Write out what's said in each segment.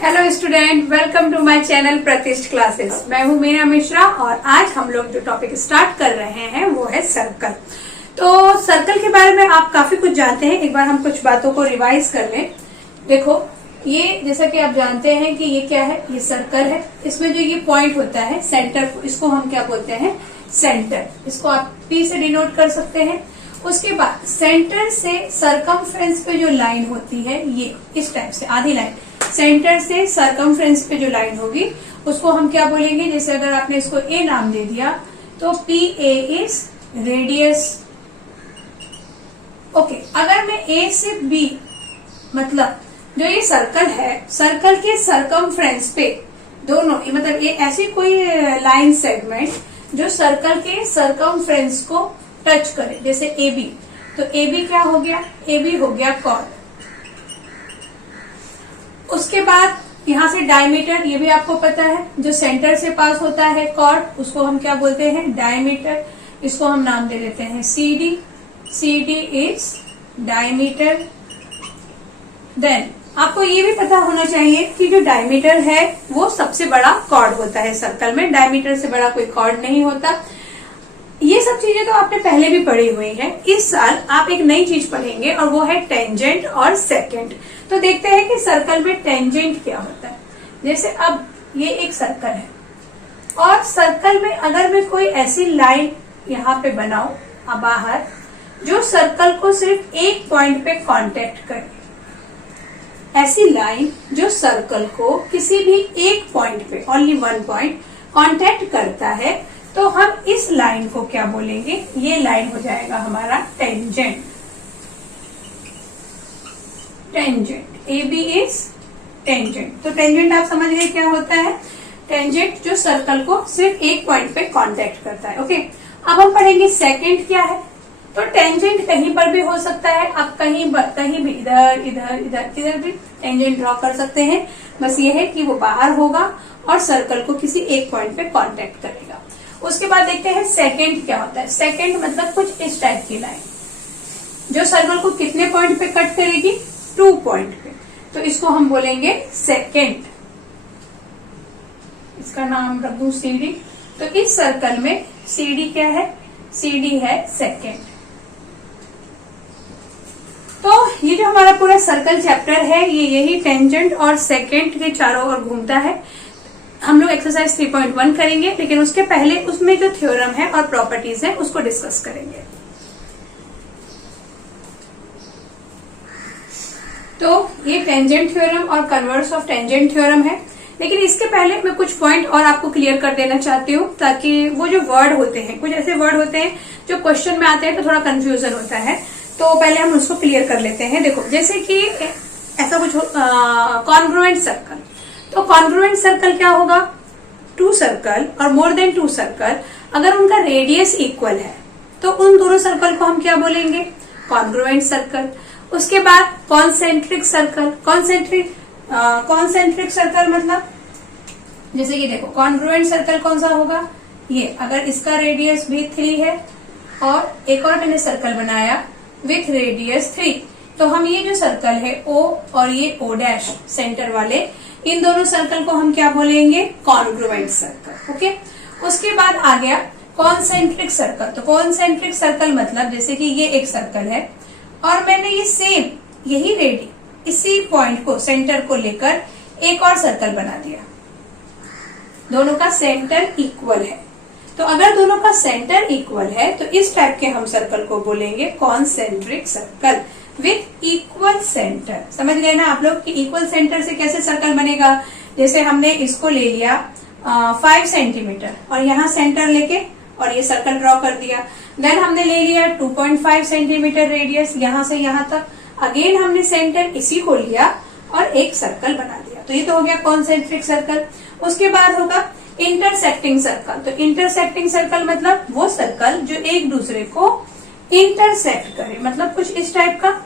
Hello student, welcome to my channel Pratishth classes. मैं हूं मीना मिश्रा और आज हम लोग जो टॉपिक स्टार्ट कर रहे हैं वो है सर्कल। तो सर्कल के बारे में आप काफी कुछ जानते हैं, एक बार हम कुछ बातों को रिवाइज कर लें। देखो, ये जैसा कि आप जानते हैं कि ये क्या है, ये सर्कल है। इसमें जो ये पॉइंट होता है सेंटर, इसको हम क्या बोलते हैं, सेंटर। इसको आप P से डिनोट कर सकते हैं। उसके बाद सेंटर से सरकमफ्रेंस पे जो लाइन होती है, ये इस टाइप से आधी लाइन, सेंटर से सरकमफ्रेंस पे जो लाइन होगी उसको हम क्या बोलेंगे। जैसे अगर आपने इसको ए नाम दे दिया तो PA इज रेडियस। ओके, अगर मैं A से B, मतलब जो ये सर्कल है, सर्कल के सरकमफ्रेंस पे दोनों, मतलब ये ऐसी कोई लाइन सेगमेंट जो सर्कल के सरकमफ्रेंस को टच करे, जैसे AB, तो AB क्या हो गया, AB हो गया कॉर्ड। उसके बाद यहां से डायमीटर, ये भी आपको पता है, जो सेंटर से पास होता है कॉर्ड, उसको हम क्या बोलते हैं, डायमीटर। इसको हम नाम दे देते हैं CD। CD is diameter. Then आपको ये भी पता होना चाहिए कि जो डायमीटर है वो सबसे बड़ा कॉर्ड होता है सर्कल में, डायमीटर से बड़ा कोई कॉर्ड नहीं होता। ये सब चीजें तो आपने पहले भी पढ़ी हुई हैं। इस साल आप एक नई चीज पढ़ेंगे और वो है टेंजेंट और सेकेंड। तो देखते हैं कि सर्कल में टेंजेंट क्या होता है। जैसे अब ये एक सर्कल है और सर्कल में अगर मैं कोई ऐसी लाइन यहाँ पे बनाऊं बाहर, जो सर्कल को सिर्फ एक पॉइंट पे कांटेक्ट करे, ऐसी लाइन जो सर्कल को किसी भी एक पॉइंट पे, ओनली वन पॉइंट, कांटेक्ट करता है, तो हम इस लाइन को क्या बोलेंगे, ये लाइन हो जाएगा हमारा tangent. Tangent, AB is tangent. तो टेंजेंट आप समझ गए क्या होता है, टेंजेंट जो सर्कल को सिर्फ एक पॉइंट पे कांटेक्ट करता है। ओके, अब हम पढ़ेंगे सेकेंड क्या है। तो टेंजेंट कहीं पर भी हो सकता है, आप कहीं भी इधर इधर इधर किधर भी टेंजेंट ड्रॉ कर सकते हैं। बस ये है कि वो बाहर होगा और सर्कल को किसी एक पॉइंट पे कांटेक्ट करेगा। उसके बाद देखते हैं सेकेंड क्या होता है। सेकेंड मतलब कुछ इस टाइप की लाइन जो सर्कल को कितने पॉइंट पे कट करेगी, 2 पॉइंट पे, तो इसको हम बोलेंगे सेकेंड। इसका नाम रख दूं CD। तो इस सर्कल में CD क्या है, CD है सेकेंड। तो ये जो हमारा पूरा सर्कल चैप्टर है, ये यही टेंजेंट और सेकेंड के चारों ओर घूमता है। हम लोग एक्सरसाइज 3.1 करेंगे, लेकिन उसके पहले उसमें जो थ्योरम है और प्रॉपर्टीज है उसको डिस्कस करेंगे। तो ये टेंजेंट थ्योरम और कन्वर्स ऑफ टेंजेंट थ्योरम है। लेकिन इसके पहले मैं कुछ पॉइंट और आपको क्लियर कर देना चाहती हूँ, ताकि वो जो वर्ड होते हैं, कुछ ऐसे वर्ड होते हैं जो क्वेश्चन में आते हैं तो थोड़ा कंफ्यूजन होता है, तो पहले हम उसको क्लियर कर लेते हैं। देखो, जैसे कि ऐसा कुछ कॉन्ग्रुएंट सर्कल, तो कॉन्ग्रुएंट सर्कल क्या होगा, 2 सर्कल और मोर देन 2 सर्कल, अगर उनका रेडियस इक्वल है तो उन दोनों सर्कल को हम क्या बोलेंगे, कॉन्ग्रुएंट सर्कल। उसके बाद कॉन्सेंट्रिक सर्कल। कॉन्सेंट्रिक सर्कल मतलब जैसे कि देखो, कॉन्ग्रुएंट सर्कल कौन सा होगा, ये अगर इसका रेडियस भी 3 है और एक और मैंने सर्कल बनाया विथ रेडियस 3, तो हम ये जो सर्कल है O और ये O' सेंटर वाले, इन दोनों सर्कल को हम क्या बोलेंगे, कॉन्ग्रुएंट सर्कल। ओके, उसके बाद आ गया कॉन्सेंट्रिक सर्कल। तो कॉन्सेंट्रिक सर्कल मतलब जैसे कि ये एक सर्कल है और मैंने ये सेम यही रेडी इसी पॉइंट को, सेंटर को लेकर एक और सर्कल बना दिया, दोनों का सेंटर इक्वल है। तो अगर दोनों का सेंटर इक्वल है तो इस टाइप के हम सर्कल को बोलेंगे concentric circle with equal centre. समझ गए ना आप लोग कि इक्वल सेंटर से कैसे सर्कल बनेगा। जैसे हमने इसको ले लिया 5 सेंटीमीटर और यहाँ सेंटर लेके और ये सर्कल ड्रॉ कर दिया। देन हमने ले लिया 2.5 सेंटीमीटर रेडियस, यहाँ से यहाँ तक, अगेन हमने सेंटर इसी को लिया और एक सर्कल बना दिया। तो ये तो हो गया कॉन्सेंट्रिक सर्कल। उसके बाद होगा इंटरसेक्टिंग सर्कल। तो इंटरसेक्टिंग सर्कल मतलब वो सर्कल जो एक दूसरे को इंटरसेक्ट करे, मतलब कुछ इस टाइप का।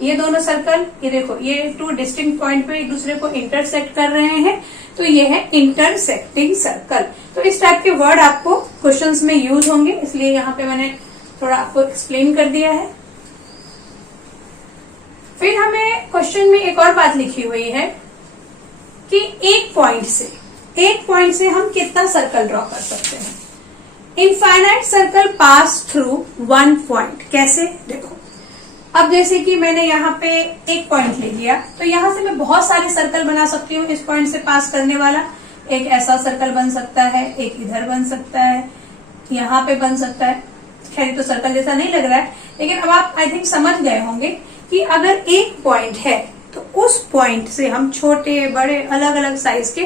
ये दोनों सर्कल, ये देखो, ये 2 डिस्टिंक्ट पॉइंट पे एक दूसरे को इंटरसेक्ट कर रहे हैं, तो ये है इंटरसेक्टिंग सर्कल। तो इस टाइप के वर्ड आपको क्वेश्चंस में यूज होंगे, इसलिए यहाँ पे मैंने थोड़ा आपको एक्सप्लेन कर दिया है। फिर हमें क्वेश्चन में एक और बात लिखी हुई है कि एक पॉइंट से हम कितना सर्कल ड्रॉ कर सकते हैं। Infinite circle pass through one point. कैसे? देखो, अब जैसे कि मैंने यहाँ पे एक पॉइंट ले लिया, तो यहां से मैं बहुत सारे सर्कल बना सकती हूँ इस पॉइंट से पास करने वाला। एक ऐसा सर्कल बन सकता है, एक इधर बन सकता है, यहाँ पे बन सकता है। खैर तो सर्कल जैसा नहीं लग रहा है, लेकिन अब आप आई थिंक समझ गए होंगे कि अगर एक पॉइंट है तो उस पॉइंट से हम छोटे बड़े अलग अलग साइज के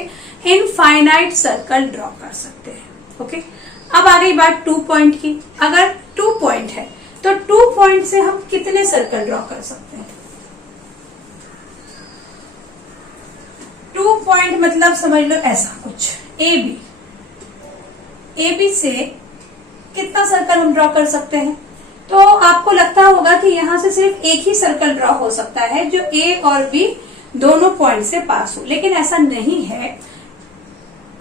इनफाइनाइट सर्कल ड्रॉ कर सकते हैं। ओके, अब आ गई बात 2 पॉइंट की। अगर 2 पॉइंट है तो 2 पॉइंट से हम कितने सर्कल ड्रॉ कर सकते हैं? 2 पॉइंट मतलब समझ लो ऐसा कुछ ए बी से कितना सर्कल हम ड्रॉ कर सकते हैं? तो आपको लगता होगा कि यहां से सिर्फ एक ही सर्कल ड्रॉ हो सकता है जो ए और बी दोनों पॉइंट से पास हो, लेकिन ऐसा नहीं है।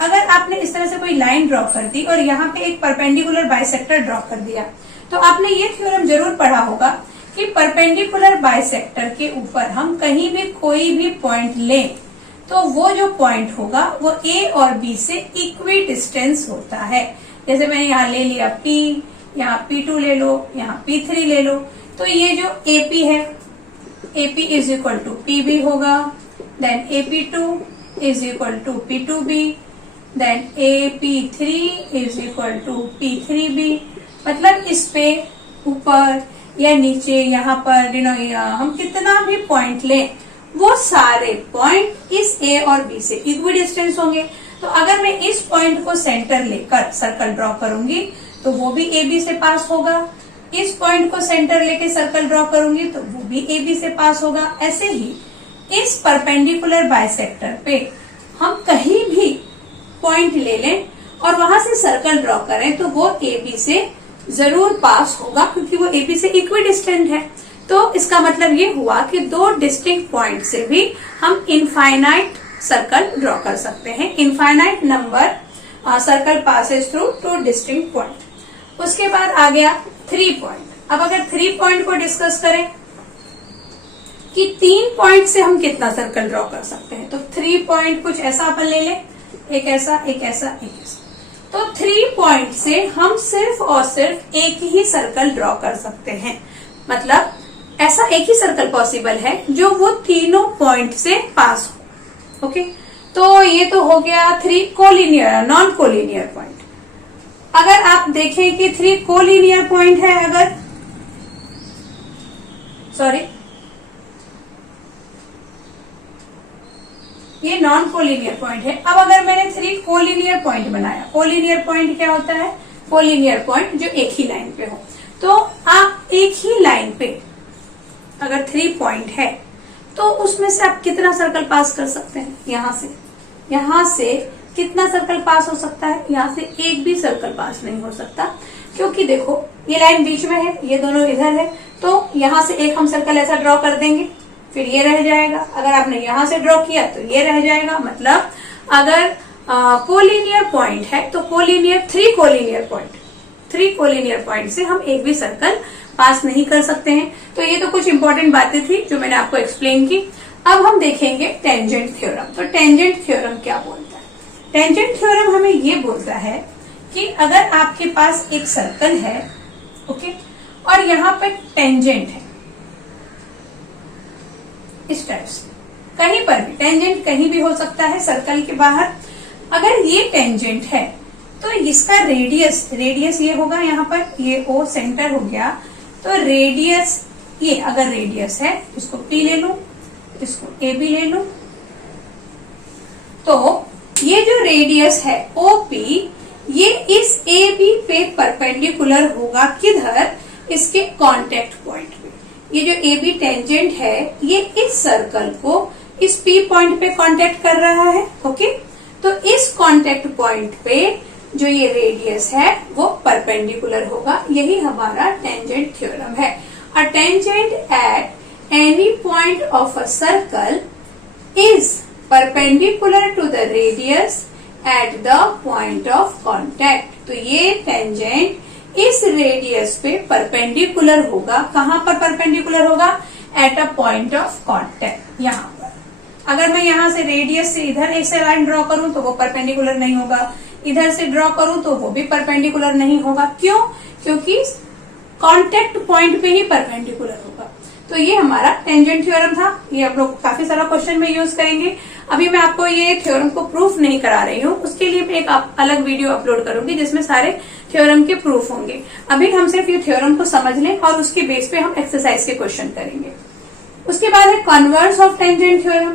अगर आपने इस तरह से कोई लाइन ड्रॉ कर दी और यहाँ पे एक परपेंडिकुलर बाइसेक्टर ड्रॉ कर दिया, तो आपने ये थ्योरम जरूर पढ़ा होगा कि परपेंडिकुलर बाइसेक्टर के ऊपर हम कहीं भी कोई भी पॉइंट लें तो वो जो पॉइंट होगा वो ए और बी से इक्वी डिस्टेंस होता है। जैसे मैंने यहाँ ले लिया P, यहाँ P2 ले लो, यहाँ P3 ले लो, तो ये जो AP है, AP is equal to PB होगा, then AP2 is equal to P2B, then AP3 is equal to P3B। मतलब इस पे ऊपर या नीचे, यहाँ पर हम कितना भी पॉइंट लें वो सारे पॉइंट इस ए और बी से इक्वी डिस्टेंस होंगे। तो अगर मैं इस पॉइंट को सेंटर लेकर सर्कल ड्रॉ करूंगी तो वो भी ए बी से पास होगा। इस पॉइंट को सेंटर लेके सर्कल ड्रॉ करूंगी तो वो भी ए बी से पास होगा। ऐसे ही इस परपेंडिकुलर बाइसेक्टर पे हम कहीं भी पॉइंट ले लें और वहां से सर्कल ड्रॉ करें तो वो ए बी से जरूर पास होगा, क्योंकि वो ए बी से इक्वी डिस्टेंट है। तो इसका मतलब ये हुआ कि 2 डिस्टिंक्ट पॉइंट से भी हम इनफाइनाइट सर्कल ड्रॉ कर सकते हैं। Infinite number circle passes through 2 distinct point. उसके बाद आ गया 3 पॉइंट। अब अगर 3 पॉइंट को डिस्कस करें कि 3 पॉइंट से हम कितना सर्कल ड्रॉ कर सकते हैं, तो 3 पॉइंट कुछ ऐसा अपन ले लें, एक ऐसा, एक ऐसा, एक ऐसा। तो 3 पॉइंट से हम सिर्फ और सिर्फ एक ही सर्कल ड्रॉ कर सकते हैं। मतलब ऐसा एक ही सर्कल पॉसिबल है जो वो तीनों पॉइंट से पास हो। ओके, तो ये तो हो गया 3 कोलिनियर, नॉन कोलिनियर पॉइंट। अगर आप देखें कि 3 कोलिनियर पॉइंट है, अगर ये नॉन कोलिनियर पॉइंट है। अब अगर मैंने 3 कोलिनियर पॉइंट बनाया, कोलिनियर पॉइंट क्या होता है? कोलिनियर पॉइंट जो एक ही लाइन पे हो। तो आप एक ही लाइन पे अगर 3 पॉइंट है तो उसमें से आप कितना सर्कल पास कर सकते हैं? यहाँ से कितना सर्कल पास हो सकता है? यहाँ से एक भी सर्कल पास नहीं हो सकता, क्योंकि देखो ये लाइन बीच में है, ये दोनों इधर है, तो यहाँ से एक हम सर्कल ऐसा ड्रॉ कर देंगे, फिर ये रह जाएगा। अगर आपने यहाँ से ड्रॉ किया तो ये रह जाएगा। मतलब अगर कोलिनियर पॉइंट है तो 3 कोलिनियर पॉइंट से हम एक भी सर्कल पास नहीं कर सकते हैं। तो ये तो कुछ इंपॉर्टेंट बातें थी जो मैंने आपको एक्सप्लेन की। अब हम देखेंगे टेंजेंट थ्योरम। तो टेंजेंट थ्योरम क्या बोलता है? टेंजेंट थ्योरम हमें ये बोलता है कि अगर आपके पास एक सर्कल है, ओके, और यहाँ पे टेंजेंट है इस टाइप से, कहीं पर भी टेंजेंट कहीं भी हो सकता है सर्कल के बाहर। अगर ये टेंजेंट है तो इसका रेडियस ये होगा, यहाँ पर ये O सेंटर हो गया, तो रेडियस ये अगर रेडियस है, इसको P ले लूं, इसको AB ले लूं, तो ये जो रेडियस है OP, ये इस AB पे परपेंडिकुलर होगा। किधर? इसके कांटेक्ट पॉइंट पे। ये जो AB टेंजेंट है ये इस सर्कल को इस P पॉइंट पे कांटेक्ट कर रहा है। ओके, तो इस कांटेक्ट पॉइंट पे जो ये रेडियस है वो परपेंडिकुलर होगा। यही हमारा टेंजेंट थ्योरम है। A tangent at any point of a circle is perpendicular to the radius at the point of contact. तो ये टेंजेंट इस रेडियस पे परपेंडिकुलर होगा। कहां पर परपेंडिकुलर होगा? At a point of contact, यहाँ पर। अगर मैं यहाँ से रेडियस से इधर एक से लाइन ड्रॉ करूं तो वो परपेंडिकुलर नहीं होगा, इधर से ड्रॉ करूं तो वो भी परपेंडिकुलर नहीं होगा। क्यों? क्योंकि कांटेक्ट पॉइंट पे ही परपेंडिकुलर होगा। तो ये हमारा टेंजेंट थ्योरम था। ये आप लोग काफी सारा क्वेश्चन में यूज करेंगे। अभी मैं आपको ये थ्योरम को प्रूफ नहीं करा रही हूँ, उसके लिए मैं एक अलग वीडियो अपलोड करूंगी जिसमें सारे थ्योरम के प्रूफ होंगे। अभी हम सिर्फ ये थ्योरम को समझ लें और उसके बेस पे हम एक्सरसाइज के क्वेश्चन करेंगे। उसके बाद है कन्वर्स ऑफ टेंजेंट थ्योरम।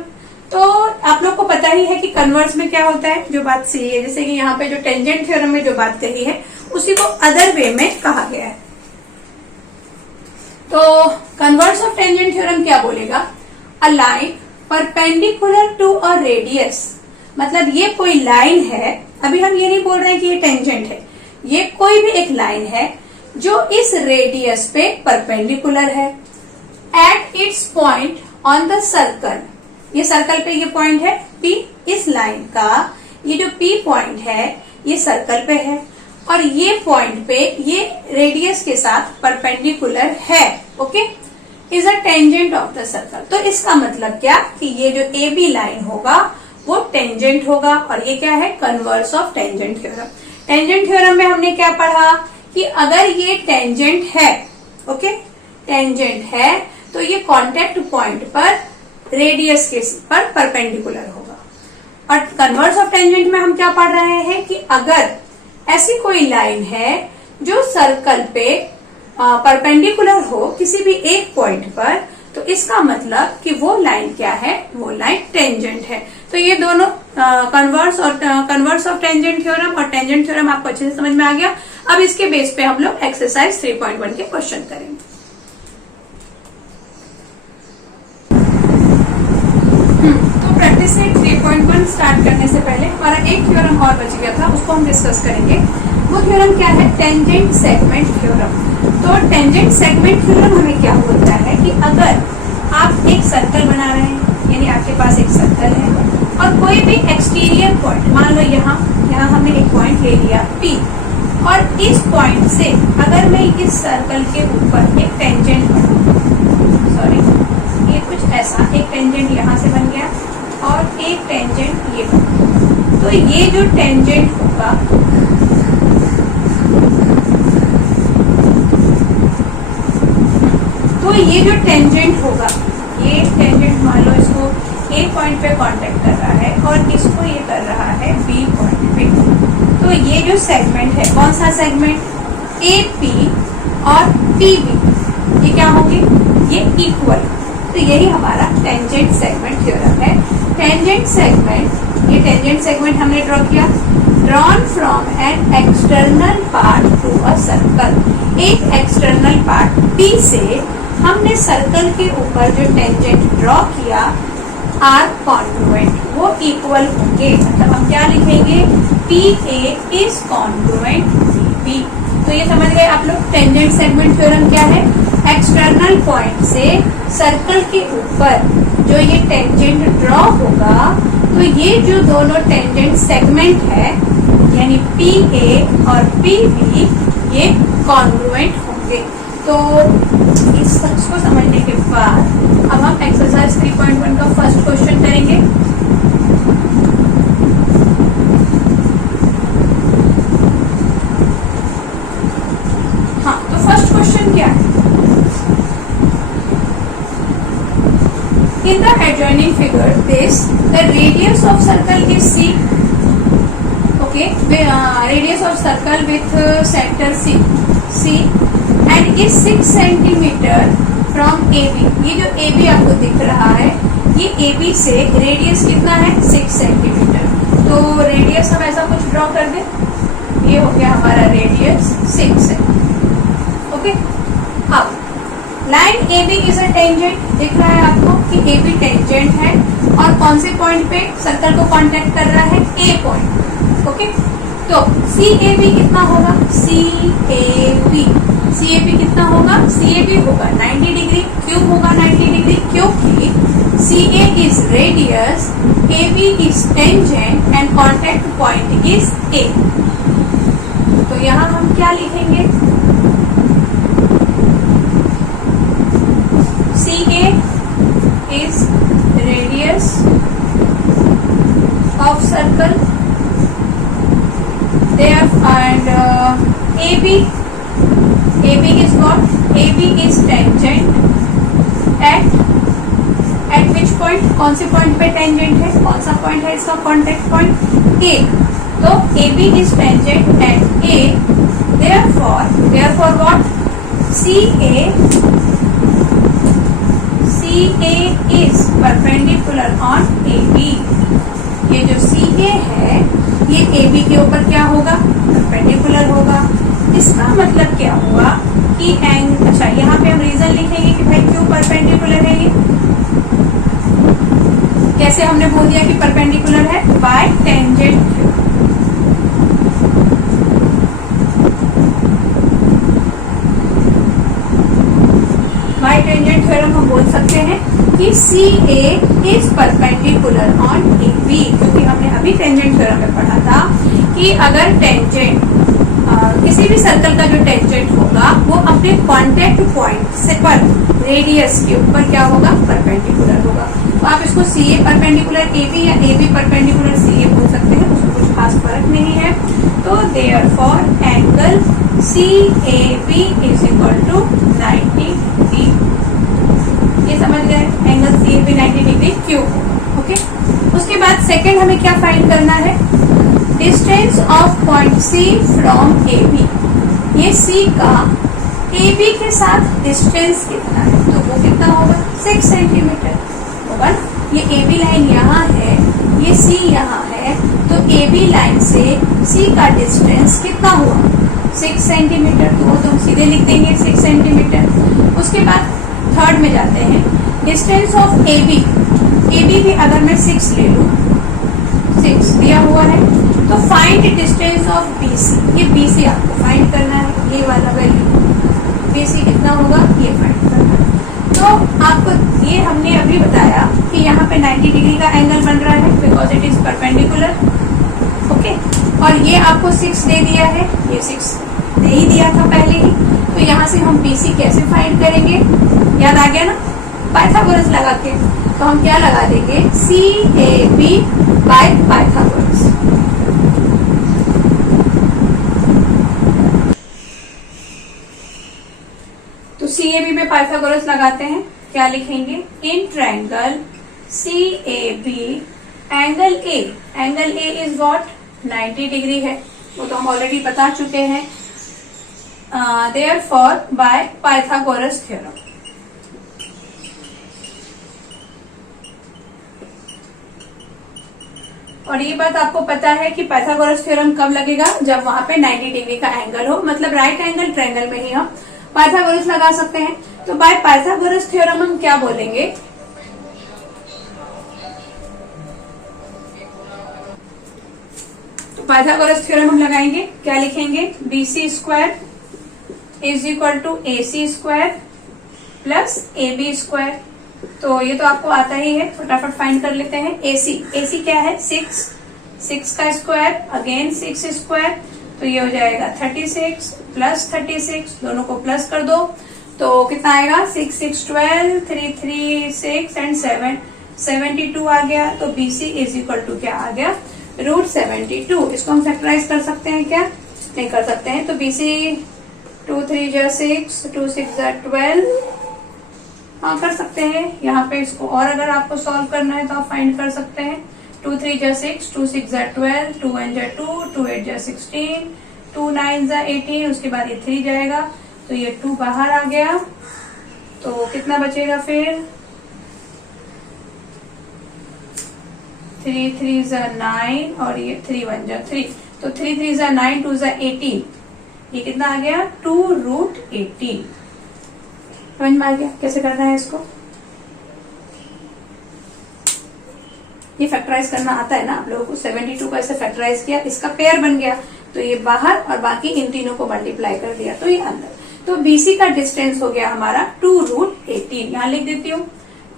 तो आप लोग को पता ही है कि कन्वर्स में क्या होता है, जो बात सही है, जैसे कि यहाँ पे जो टेंजेंट थ्योरम में जो बात कही है उसी को अदर वे में कहा गया है। तो कन्वर्स ऑफ टेंजेंट थ्योरम क्या बोलेगा? A line perpendicular to a radius, मतलब ये कोई लाइन है, अभी हम ये नहीं बोल रहे हैं कि ये टेंजेंट है, ये कोई भी एक लाइन है जो इस रेडियस पे परपेंडिकुलर है at its point on the circle. ये सर्कल पे ये पॉइंट है P, इस लाइन का ये जो P पॉइंट है ये सर्कल पे है और ये पॉइंट पे ये रेडियस के साथ परपेंडिकुलर है। Okay, is a tangent of the circle. तो इसका मतलब क्या कि ये जो AB लाइन होगा वो टेंजेंट होगा और ये क्या है? Converse of tangent theorem. Tangent theorem में हमने क्या पढ़ा कि अगर ये टेंजेंट है, ओके, टेंजेंट है तो ये कॉन्टेक्ट पॉइंट पर रेडियस के पर परपेंडिकुलर होगा। और कन्वर्स ऑफ टेंजेंट में हम क्या पढ़ रहे हैं कि अगर ऐसी कोई लाइन है जो सर्कल पे परपेंडिकुलर हो किसी भी एक पॉइंट पर, तो इसका मतलब कि वो लाइन क्या है? वो लाइन टेंजेंट है। तो ये दोनों कन्वर्स ऑफ टेंजेंट थ्योरम और टेंजेंट थ्योरम आपको अच्छे से समझ में आ गया। अब इसके बेस पे हम लोग एक्सरसाइज 3.1 के क्वेश्चन करेंगे। तो प्रैक्टिस सेट 3.1 स्टार्ट करने से पहले हमारा एक थ्योरम और बच गया था, उसको हम डिस्कस करेंगे। वो थ्योरम क्या है? Tangent segment theorem. तो टेंजेंट सेगमेंट थ्योरम हमें क्या बोलता है कि अगर आप एक सर्कल बना रहे हैं, यानी आपके पास एक सर्कल है और कोई भी एक्सटीरियर पॉइंट, मान लो यहाँ हमने एक पॉइंट ले लिया P, और इस पॉइंट से अगर मैं इस सर्कल के ऊपर एक टेंजेंट ये कुछ ऐसा एक टेंजेंट यहाँ से बन गया और एक टेंजेंट ये बन गया, तो ये जो टेंजेंट होगा ये टेंजेंट मान लो इसको A पॉइंट पे कांटेक्ट कर रहा है और इसको ये कर रहा है B पॉइंट पे, तो ये जो सेगमेंट है, कौन सा सेगमेंट? AP और PB, ये क्या होंगे? ये इक्वल। तो यही हमारा टेंजेंट सेगमेंट थ्योरम है। टेंजेंट सेगमेंट, ये टेंजेंट सेगमेंट हमने ड्रॉ किया, drawn from an external part to a circle. एक एक्सटर्नल पार्ट P से हमने सर्कल के ऊपर जो टेंजेंट ड्रॉ किया आर कॉन्ग्रुएंट, वो इक्वल होंगे। मतलब हम क्या लिखेंगे? PA is congruent CB। तो ये समझ गए आप लोग टेंजेंट सेगमेंट थ्योरम क्या है? एक्सटर्नल पॉइंट से सर्कल के ऊपर जो ये टेंजेंट ड्रॉ होगा, तो ये जो दोनों टेंजेंट सेगमेंट है यानी PA और PB ये कॉन्ग्रुएंट होंगे। तो इसको समझने के बाद अब हम एक्सरसाइज 3.1 का फर्स्ट क्वेश्चन करेंगे। हाँ, तो फर्स्ट क्वेश्चन क्या है? In the adjoining figure, the radius of circle is C. Okay, radius of circle with center C and is 6 centimeter from AB. ये जो AB आपको दिख रहा है, ये AB से रेडियस कितना है? 6 सेंटीमीटर। तो रेडियस हम ऐसा कुछ ड्रॉ कर दें, ये हो गया हमारा रेडियस 6 है। ओके, अब line AB is a tangent, दिख रहा है आपको कि AB टेंजेंट है और कौन से पॉइंट पे सर्कल को कांटेक्ट कर रहा है? A point. ओके, तो CAB कितना होगा? CAB कितना होगा? CAB होगा 90 डिग्री। क्यों होगा 90 डिग्री? क्योंकि CA is radius, AB is tangent and contact point is A। तो यहाँ हम क्या लिखेंगे? CA is radius AB is what? AB is tangent at which point? कौन से पॉइंट पे टेंजेंट है? कौन सा पॉइंट है इसका कॉन्टेक्ट पॉइंट? A. तो AB is tangent at A. Therefore what? CA is perpendicular on AB. ये जो CA है ये AB के ऊपर क्या होगा? परपेंडिकुलर होगा। इसका मतलब क्या हुआ कि अच्छा यहाँ पे हम रीजन लिखेंगे कि भाई क्यों परपेंडिकुलर है ये। कैसे हमने बोल दिया कि परपेंडिकुलर है? Bye tangent. Bye tangent theorem हम बोल सकते हैं कि CA is perpendicular on AB, क्योंकि हमने अभी टेंजेंट थ्योरम में पढ़ा था कि अगर टेंजेंट किसी भी सर्कल का जो टेंजेंट होगा वो अपने कॉन्टेक्ट पॉइंट से पर रेडियस के ऊपर क्या होगा? परपेंडिकुलर होगा। तो आप इसको CA परपेंडिकुलर AB या AB परपेंडिकुलर CA बोल सकते हैं, उसमें कुछ खास फर्क नहीं है। तो therefore angle CAB is equal to 90 degree. ये समझ गए? एंगल CAB 90 डिग्री क्यों? ओके। उसके बाद सेकेंड हमें क्या फाइंड करना है? Distance of point C from AB। ये C का AB के साथ डिस्टेंस कितना है? तो वो कितना होगा? 6 सेंटीमीटर होगा। ये AB लाइन यहाँ है, ये C यहाँ है, तो AB लाइन से C का डिस्टेंस कितना हुआ? 6 सेंटीमीटर। तो वो तो सीधे लिख देंगे 6 सेंटीमीटर। उसके बाद थर्ड में जाते हैं। डिस्टेंस ऑफ AB भी अगर मैं 6 ले लूं, 6 दिया हुआ है, तो फाइंड डिस्टेंस ऑफ BC। ये BC आपको फाइंड करना है, ये वाला वैल्यू BC कितना होगा ये फाइंड करना है। तो आपको ये हमने अभी बताया कि यहाँ पे 90 डिग्री का एंगल बन रहा है because it is perpendicular. Okay. और ये आपको 6 दे दिया है, ये 6 दे ही दिया था पहले ही। तो यहाँ से हम BC कैसे फाइंड करेंगे? याद आ गया ना? पाइथागोरस लगा के। तो हम क्या लगा देंगे? CAB by Pythagoras. तो CAB में पाइथागोरस लगाते हैं, क्या लिखेंगे? In triangle CAB angle A is what? 90 degree है, वो तो हम ऑलरेडी बता चुके हैं। Therefore by Pythagoras theorem. और ये बात आपको पता है कि पाइथागोरस थ्योरम कब लगेगा? जब वहां पे 90 डिग्री का एंगल हो, मतलब राइट एंगल ट्रायंगल में ही हम पाइथागोरस लगा सकते हैं। तो बाय पाइथागोरस थ्योरम हम क्या बोलेंगे? तो पाइथागोरस थ्योरम हम लगाएंगे, क्या लिखेंगे? BC स्क्वायर is equal to AC square plus AB square. तो ये तो आपको आता ही है, फटाफट फाइंड कर लेते हैं। AC क्या है? 6 का स्क्वायर अगेन 6 स्क्वायर, तो ये हो जाएगा 36 प्लस 36, दोनों को प्लस कर दो तो कितना आएगा? 6 6 12, 3 3 6 एंड 7 72 आ गया। तो BC इज इक्वल टू क्या आ गया? √72। इसको हम फैक्टराइज कर सकते हैं क्या? नहीं कर सकते हैं। तो BC 2 3 जा 6, 2 6 जा 12। हाँ कर सकते हैं यहाँ पे इसको। और अगर आपको सॉल्व करना है तो आप फाइंड कर सकते हैं। 2 3 जा 6, 2 6 जा 12, 2 1 जा 2, 2 8 जा 16, 2 9 जा 18। उसके बाद ये 3 जाएगा, तो ये 2 बाहर आ गया। तो कितना बचेगा फिर? 3 3 जा 9 और ये 3 1 जा 3। तो 3 3 जा 9, 2 जा 18। ये कितना आ गया? 2√18। समझ में आ गया कैसे करना है इसको? ये फैक्टराइज करना आता है ना आप लोगों को? 72 को ऐसे फैक्टराइज किया, इसका पेयर बन गया, तो ये बाहर और बाकी इन तीनों को मल्टीप्लाई कर दिया, तो ये अंदर। तो BC का डिस्टेंस हो गया हमारा 2√18। यहाँ लिख देती हूँ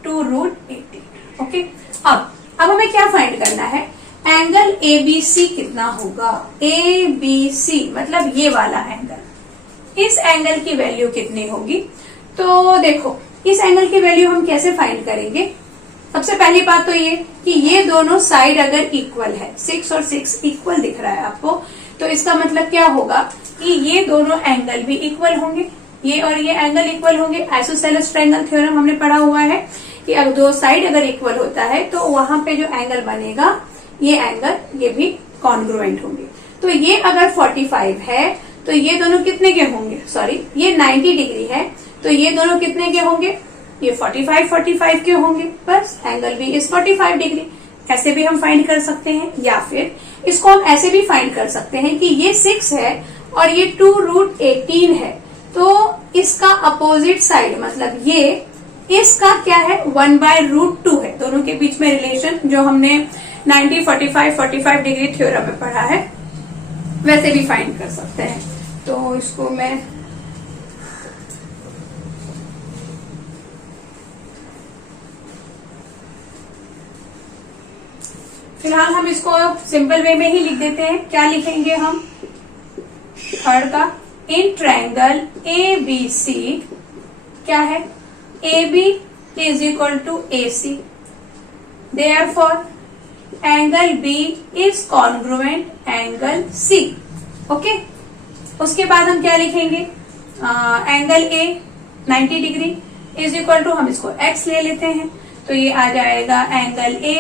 2√18। ओके। अब हमें क्या फाइंड करना है? एंगल ABC कितना होगा? ABC मतलब ये वाला एंगल, इस एंगल की वैल्यू कितनी होगी? तो देखो इस एंगल की वैल्यू हम कैसे फाइंड करेंगे? सबसे पहली बात तो ये कि ये दोनों साइड अगर इक्वल है, 6 और 6 इक्वल दिख रहा है आपको, तो इसका मतलब क्या होगा कि ये दोनों एंगल भी इक्वल होंगे, ये और ये एंगल इक्वल होंगे। आइसोसेलेस ट्रायंगल थ्योरम हमने पढ़ा हुआ है कि अगर दो साइड अगर इक्वल होता है तो वहां पे जो एंगल बनेगा ये एंगल ये भी कॉन्ग्रुएंट होंगे। तो ये अगर 45 है तो ये दोनों कितने के होंगे, सॉरी ये 90 डिग्री है तो ये दोनों कितने के होंगे, ये 45 के होंगे, बस एंगल भी इज 45 डिग्री। ऐसे भी हम फाइंड कर सकते हैं, या फिर इसको हम ऐसे भी फाइंड कर सकते हैं कि ये 6 है और ये 2√18 है, तो इसका अपोजिट साइड मतलब ये इसका क्या है 1/√2 है। दोनों के बीच में रिलेशन जो हमने 90, 45 डिग्री थ्योरम में पढ़ा है वैसे भी फाइंड कर सकते हैं। तो इसको मैं फिलहाल हम इसको सिंपल वे में ही लिख देते हैं। क्या लिखेंगे हम, थर्ड का इन ट्रायंगल ABC क्या है, AB is equal to AC, therefore angle B is congruent angle C। Okay, उसके बाद हम क्या लिखेंगे, angle A 90 degree is equal to, हम इसको X ले लेते हैं तो ये आ जाएगा angle A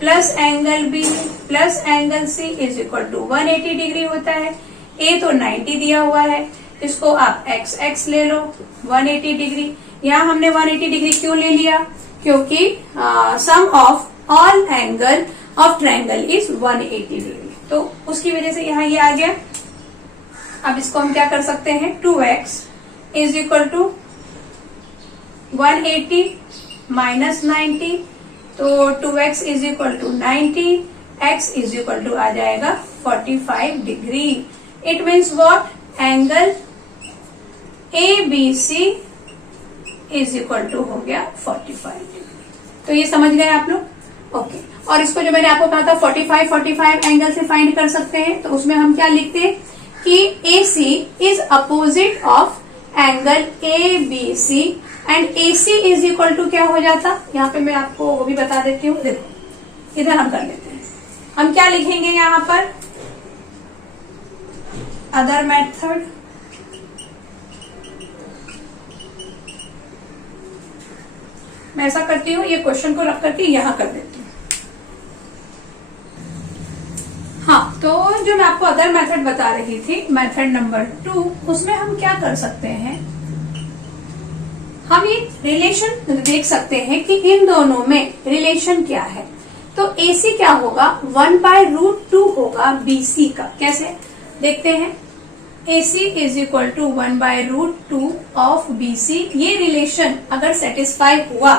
plus angle B plus angle C is equal to 180 degree होता है। A तो 90 दिया हुआ है, इसको आप XX ले लो 180 डिग्री। यहाँ हमने 180 डिग्री क्यों ले लिया, क्योंकि sum of all angle of triangle is 180 degree, तो उसकी वजह से यहाँ ये आ गया। अब इसको हम क्या कर सकते हैं, 2x is equal to 180 minus 90, तो 2x is equal to 90, x is equal to आ जाएगा 45 degree. It means what, angle ABC is equal to हो गया 45 डिग्री। तो ये समझ गए आप लोग, ओके। और इसको जो मैंने आपको कहा था 45 एंगल से फाइंड कर सकते हैं, तो उसमें हम क्या लिखते हैं कि AC is opposite of angle ABC and AC is equal to क्या हो जाता, यहाँ पे मैं आपको वो भी बता देती हूँ। देखो इधर हम कर लेते हैं, हम क्या लिखेंगे यहाँ पर, अदर मेथड, मैं ऐसा करती हूँ, ये क्वेश्चन को रख करके यहां कर देती हूँ। हाँ, तो जो मैं आपको अदर मेथड बता रही थी, मेथड नंबर 2, उसमें हम क्या कर सकते हैं, हम ये रिलेशन देख सकते हैं कि इन दोनों में रिलेशन क्या है। तो AC क्या होगा, 1/√2 होगा BC का। कैसे देखते हैं, AC is equal to 1/√2 of BC। ये रिलेशन अगर सेटिस्फाई हुआ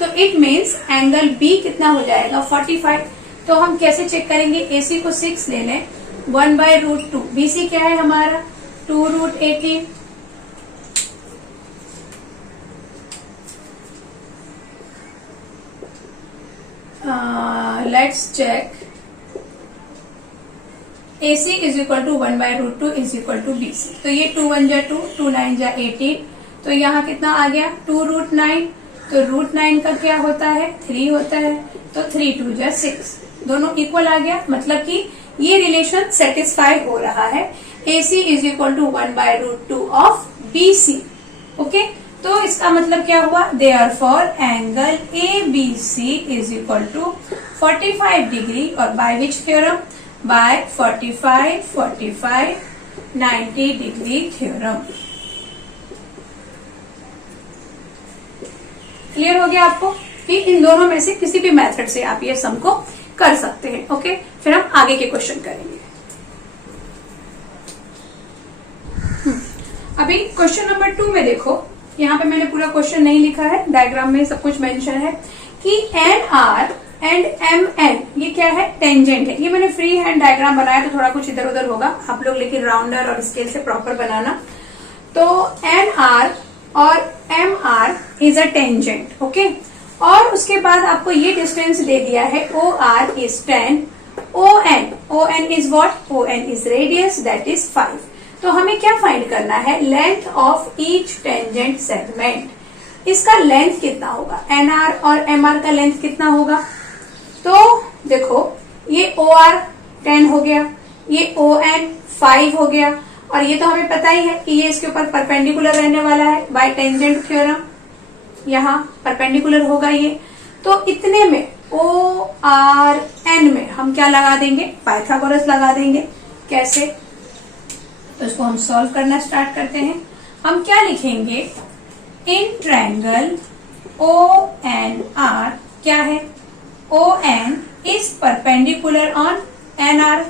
तो इट मीन्स एंगल B कितना हो जाएगा 45। तो हम कैसे चेक करेंगे, AC को 6 ले लें, 1/√2, BC क्या है हमारा 2√18, let's check, AC is equal to 1/√2 is equal to BC। तो ये 2 1 जा 2, 2 9 जा 18, तो यहाँ कितना आ गया 2√9, तो √9 का क्या होता है 3 होता है, तो 3 2 जा 6, दोनों इक्वल आ गया। मतलब कि ये रिलेशन सेटिस्फाई हो रहा है, AC is equal to 1/√2 of BC। Okay, तो इसका मतलब क्या हुआ, therefore angle ABC is equal to 45 degree, और by which theorem, by 45 90 degree theorem. Clear हो गया आपको कि इन दोनों में से किसी भी मेथड से आप ये सम को कर सकते हैं। ओके, फिर हम आगे के क्वेश्चन करेंगे। अभी क्वेश्चन नंबर 2 में देखो, यहाँ पे मैंने पूरा क्वेश्चन नहीं लिखा है, डायग्राम में सब कुछ मेंशन है कि NR एंड MN ये क्या है, टेंजेंट है। ये मैंने फ्री हैंड डायग्राम बनाया तो थोड़ा कुछ इधर उधर होगा, आप लोग लेकिन राउंडर और स्केल से प्रॉपर बनाना। तो NR और MR is a tangent, okay. और उसके बाद आपको ये डिस्टेंस दे दिया है OR is 10, ON is what, ON is radius that is 5। तो हमें क्या फाइंड करना है, length of each tangent segment. इसका लेंथ कितना होगा, NR और MR का लेंथ कितना होगा। तो देखो ये OR 10 हो गया, ये ON 5 हो गया, और ये तो हमें पता ही है कि ये इसके ऊपर परपेंडिकुलर रहने वाला है बाय टेंजेंट थ्योरम, यहाँ परपेंडिकुलर होगा ये। तो इतने में ORN में हम क्या लगा देंगे, पाइथागोरस लगा देंगे। कैसे, तो इसको हम सॉल्व करना स्टार्ट करते हैं। हम क्या लिखेंगे, इन ट्रायंगल ONR क्या है, ON is perpendicular on NR,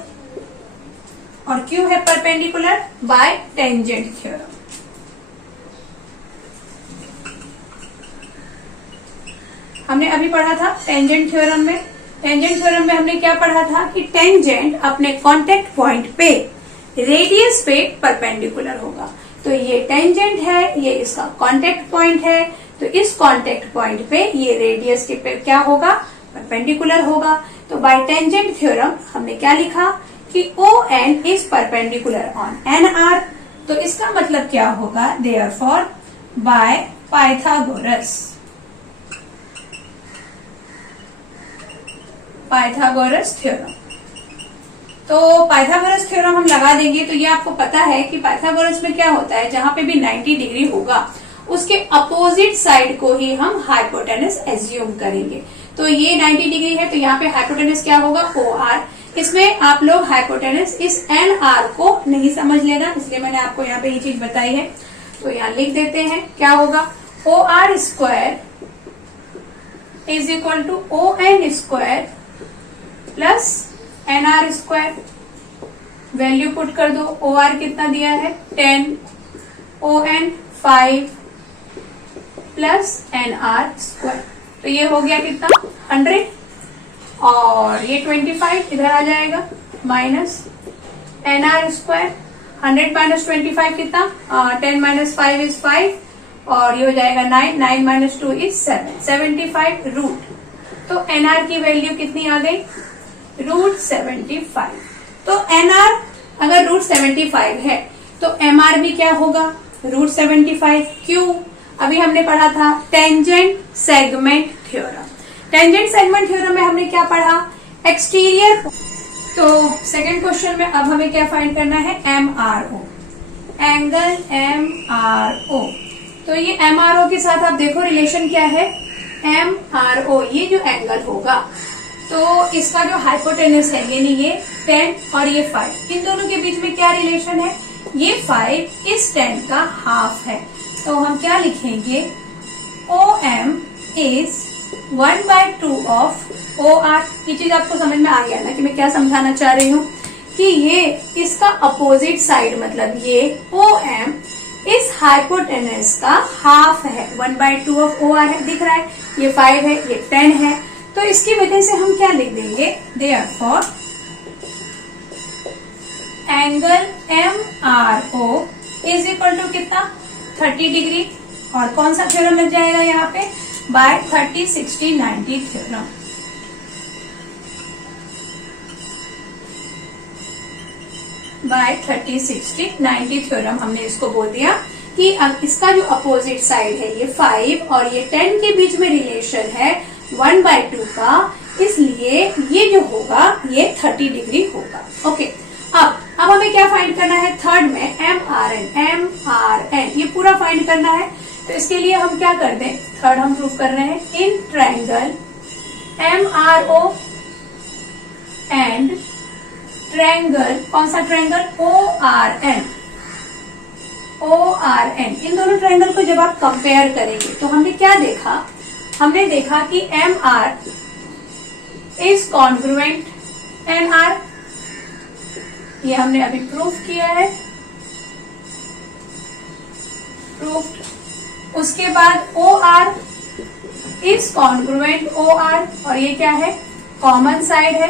और क्यों है परपेंडिकुलर, बाय टेंजेंट थ्योरम। हमने अभी पढ़ा था टेंजेंट थ्योरम में, टेंजेंट थ्योरम में हमने क्या पढ़ा था कि टेंजेंट अपने कांटेक्ट पॉइंट पे रेडियस पे परपेंडिकुलर होगा। तो ये टेंजेंट है, ये इसका कांटेक्ट पॉइंट है, तो इस कांटेक्ट पॉइंट पे ये रेडियस के पे क्या होगा, परपेंडिकुलर होगा। तो बाय टेंजेंट थ्योरम हमने क्या लिखा कि ON is perpendicular on NR। तो इसका मतलब क्या होगा, therefore by Pythagoras, Pythagoras theorem. तो पाइथागोरस थ्योरम हम लगा देंगे। तो ये आपको पता है कि पाइथागोरस में क्या होता है, जहां पे भी 90 डिग्री होगा उसके अपोजिट साइड को ही हम हाइपोटेनस एज्यूम करेंगे। तो ये 90 डिग्री है, तो यहाँ पे हाइपोटेनस क्या होगा, OR। इसमें आप लोग हाइपोटेनस इस NR को नहीं समझ लेना, इसलिए मैंने आपको यहाँ पे ये चीज बताई है। तो यहाँ लिख देते हैं, क्या होगा, OR square is equal to ON square plus NR square. Value put कर दो, OR कितना दिया है 10, ON 5 प्लस NR स्क्वायर। तो ये हो गया कितना 100, और ये 25 इधर आ जाएगा, माइनस NR स्क्वायर। 100 माइनस 25 कितना, 10 माइनस 5 इज 5, और ये हो जाएगा 9, 9 माइनस 2 इज 7, 75 रूट। तो NR की वैल्यू कितनी आ गई, रूट 75। तो NR अगर रूट 75 है तो MR भी क्या होगा, रूट 75। क्यों, अभी हमने पढ़ा था tangent segment theorem. Tangent segment theorem में हमने क्या पढ़ा, एक्सटीरियर। तो सेकंड क्वेश्चन में अब हमें क्या फाइंड करना है, MRO, एंगल MRO। तो ये MRO के साथ आप देखो रिलेशन क्या है, MRO ये जो एंगल होगा, तो इसका जो हाइपोटेनस है यानी ये 10 और ये 5, इन दोनों के बीच में क्या रिलेशन है, ये 5 इस 10 का हाफ है। तो हम क्या लिखेंगे, OM इज 1/2 ऑफ OR। ये चीज आपको समझ में आ गया ना कि मैं क्या समझाना चाह रही हूँ, कि ये इसका अपोजिट साइड, मतलब ये OM इस हाइपोटेनस का हाफ है, 1/2 ऑफ OR है, दिख रहा है, ये 5 है, ये 10 है। तो इसकी वजह से हम क्या लिख देंगे, therefore angle MRO is equal to कितना, 30 डिग्री। और कौन सा थ्योरम लग जाएगा यहाँ पे, बाय 30, 60, 90 थ्योरम। बाय 30, 60, 90 थ्योरम हमने इसको बोल दिया कि अब इसका जो अपोजिट साइड है ये 5 और ये 10 के बीच में रिलेशन है 1/2 का, इसलिए ये जो होगा ये 30 डिग्री होगा। ओके, अब हमें क्या फाइंड करना है, थर्ड में MRN ये पूरा फाइंड करना है। तो इसके लिए हम क्या कर दें, थर्ड हम प्रूव कर रहे हैं, in triangle MRO and triangle, कौन सा ट्रायंगल, ORN, इन दोनों ट्रायंगल को जब आप कंपेयर करेंगे तो हमने क्या देखा, हमने देखा कि MR इज कॉन्ग्रुएंट NR, ये हमने अभी प्रूफ किया है, प्रूफ। उसके बाद OR इज कॉन्ग्रुएंट OR, और ये क्या है, कॉमन साइड है।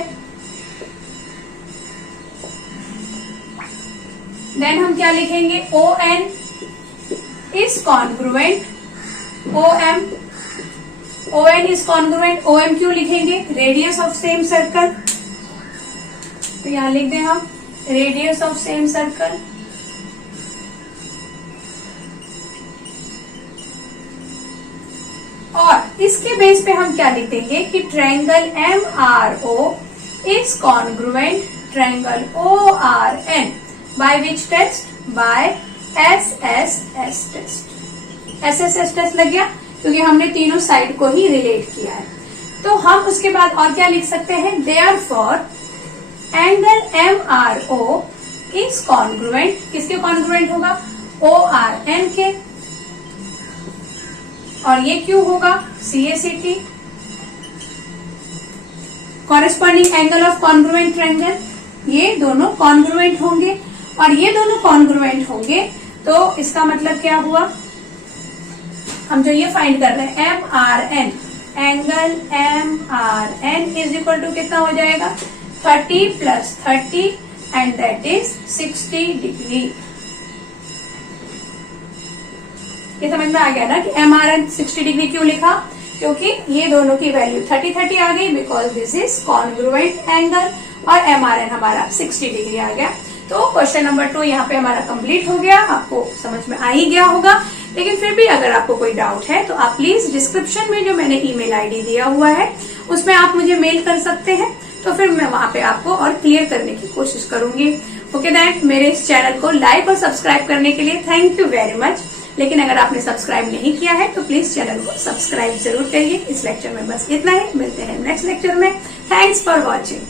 देन हम क्या लिखेंगे, ON is congruent OM, ON is congruent OM क्यों लिखेंगे, रेडियस ऑफ सेम सर्कल। तो यहां लिख दें हम रेडियस ऑफ सेम सर्कल। और इसके बेस पे हम क्या लिख देंगे कि triangle MRO is congruent triangle ORN. By which test? By SSS test. SSS test लग गया क्योंकि हमने तीनों साइड को ही रिलेट किया है। तो हम उसके बाद और क्या लिख सकते हैं? Therefore, angle MRO is congruent. किसके congruent होगा? ORN के। और ये क्यों होगा? CACT, corresponding angle of congruent triangle. ये दोनों कॉन्ग्रुएंट होंगे और ये दोनों कॉन्ग्रुएंट होंगे तो इसका मतलब क्या हुआ? हम जो ये फाइंड कर रहे हैं MRN, angle MRN is equal to कितना हो जाएगा? 30 plus 30 and that is 60 degree. ये समझ में आ गया ना कि MRN 60 डिग्री क्यों लिखा? क्योंकि ये दोनों की वैल्यू 30-30 आ गई because this is congruent angle और MRN हमारा 60 डिग्री आ गया। तो क्वेश्चन नंबर 2 यहाँ पे हमारा कंप्लीट हो गया। आपको समझ में आ ही गया होगा, लेकिन फिर भी अगर आपको कोई डाउट है तो आप प्लीज डिस्क्रिप्शन में जो मैंने ईमेल आईडी दिया हुआ है उसमें आप मुझे मेल कर सकते हैं, तो फिर मैं वहां पे आपको और क्लियर करने की कोशिश करूंगी। ओके दैट, मेरे इस चैनल को लाइक और सब्सक्राइब करने के लिए थैंक यू वेरी मच। लेकिन अगर आपने सब्सक्राइब नहीं किया है तो प्लीज चैनल को सब्सक्राइब जरूर करिए। इस लेक्चर में बस इतना ही, मिलते हैं नेक्स्ट लेक्चर में। Thanks for watching.